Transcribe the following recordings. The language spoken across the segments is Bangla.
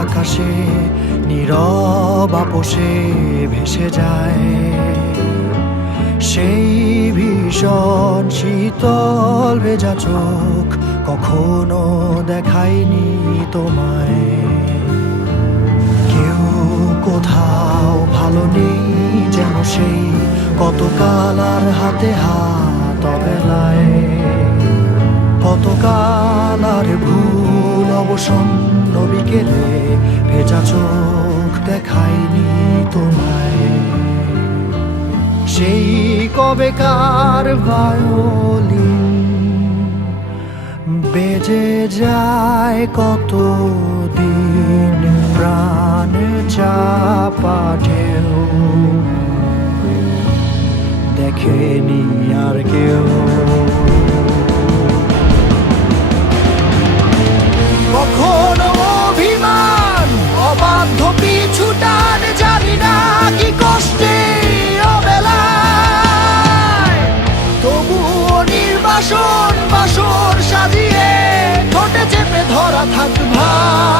আকাশে, নীরব আপোষে ভেসে যায়। সেই ভীষণ শীতল ভেজা চোখ কখনো দেখায়নি তোমায়। কেউ কোথাও ভালো নেই যেন সেই কতকাল আর হাতে হাত অবেলায়। কতকাল আর ভুল অবসন্ন বিকেলে ভেজা চোখ দেখায়নি তোমায়। সেই কবেকার ভায়োলিন বেজে যায় কত দিন প্রাণ চাপা ঢেউ। দেখেনি আর কেউ চেপে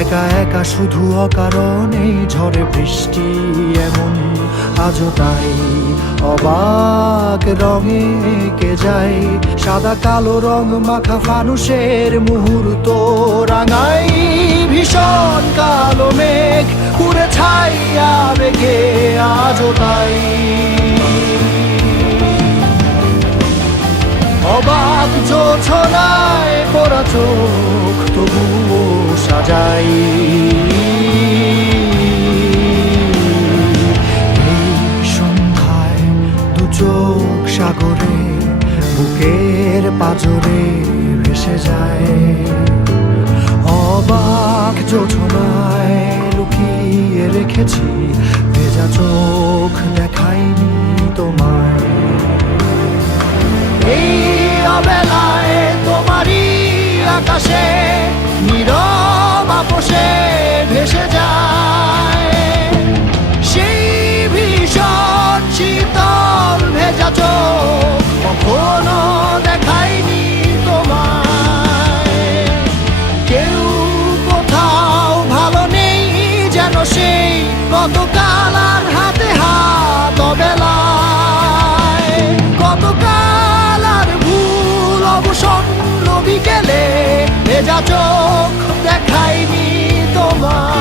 একা একা শুধু অকারণেই ঝড়ে বৃষ্টি এমন। আজও তাই, অবাক রঙে কে যায়, সাদা কালো রং মাখা ফানুষের মুহূর্ত রাঙাই। ভীষণ কালো মেঘ পুরে ছাইয়া বেগে আজও তাই। অবাক জোছনায় পরা চোখ, তবুও সাজাই। এই সন্ধ্যায় দু চোখ সাগরে বুকের পাজরে ভেসে যায়। অবাক যোজনায় লুকিয়ে রেখেছি ভেসে যায়। সেই ভীষণ শীতল ভেজা চোখ কখনো দেখায়নি তোমায়। কেউ কোথাও ভালো নেই যেন সেই কতকাল আর হাতে হাত বেলায় কতকাল আর ভুল অবসন্ন বিকেলে ভেজা চোখ Mama.